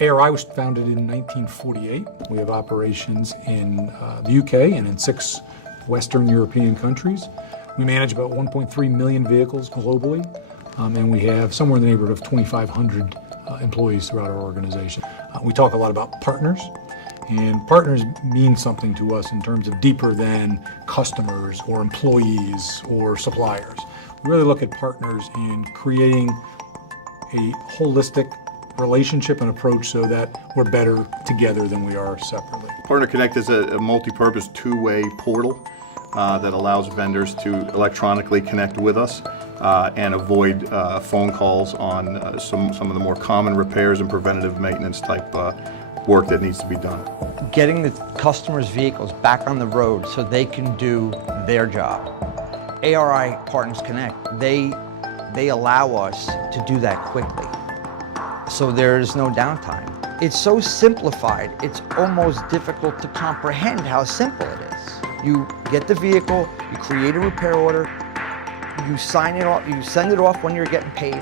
ARI was founded in 1948. We have operations in the UK and in 6 Western European countries. We manage about 1.3 million vehicles globally, and we have somewhere in the neighborhood of 2,500 employees throughout our organization. We talk a lot about partners, and partners mean something to us in terms of deeper than customers or employees or suppliers. We really look at partners in creating a holistic relationship and approach so that we're better together than we are separately. PartnerConnect is a multi-purpose two-way portal that allows vendors to electronically connect with us and avoid phone calls on some of the more common repairs and preventative maintenance type work that needs to be done. Getting the customers' vehicles back on the road so they can do their job. ARI PartnerConnect, they allow us to do that quickly, so there's no downtime. It's so simplified, it's almost difficult to comprehend how simple it is. You get the vehicle, you create a repair order, you sign it off, you send it off when you're getting paid,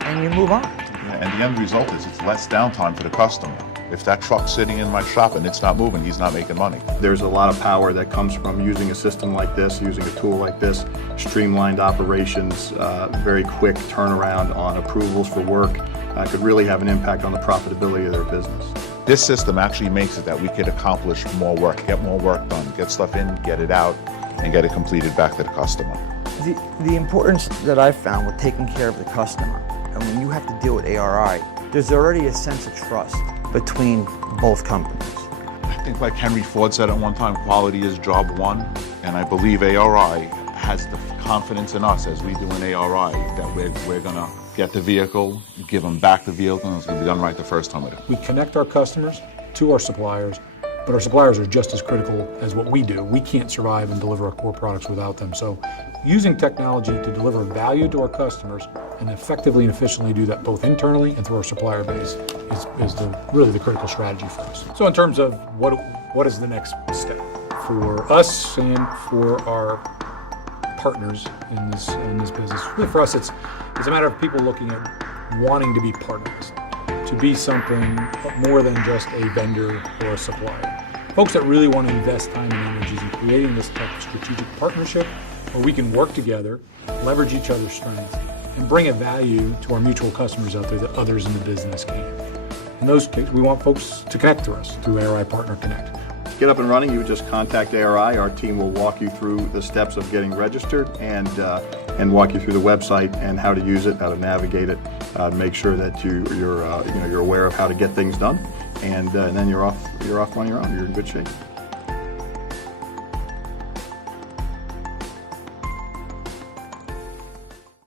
and you move on. Yeah, and the end result is it's less downtime for the customer. If that truck's sitting in my shop and it's not moving, he's not making money. There's a lot of power that comes from using a system like this, using a tool like this, streamlined operations, very quick turnaround on approvals for work, could really have an impact on the profitability of their business. This system actually makes it that we could accomplish more work, get more work done, get stuff in, get it out, and get it completed back to the customer. The importance that I've found with taking care of the customer, and when you have to deal with ARI, there's already a sense of trust between both companies. I think like Henry Ford said at one time, quality is job one, and I believe ARI has the confidence in us as we do in ARI that we're gonna get the vehicle, give them back the vehicle, and it's gonna be done right the first time with it. We connect our customers to our suppliers, but our suppliers are just as critical as what we do. We can't survive and deliver our core products without them. So using technology to deliver value to our customers and effectively and efficiently do that both internally and through our supplier base is really the critical strategy for us. So in terms of what is the next step for us and for our partners in this business, really for us it's a matter of people looking at wanting to be part of this, to be something more than just a vendor or a supplier. Folks that really want to invest time and energies in creating this type of strategic partnership where we can work together, leverage each other's strengths, and bring a value to our mutual customers out there that others in the business can't. In those cases, we want folks to connect to us through ARI PartnerConnect. To get up and running, you would just contact ARI. Our team will walk you through the steps of getting registered and walk you through the website and how to use it, how to navigate it, make sure that you're aware of how to get things done, and then you're off on your own. You're in good shape.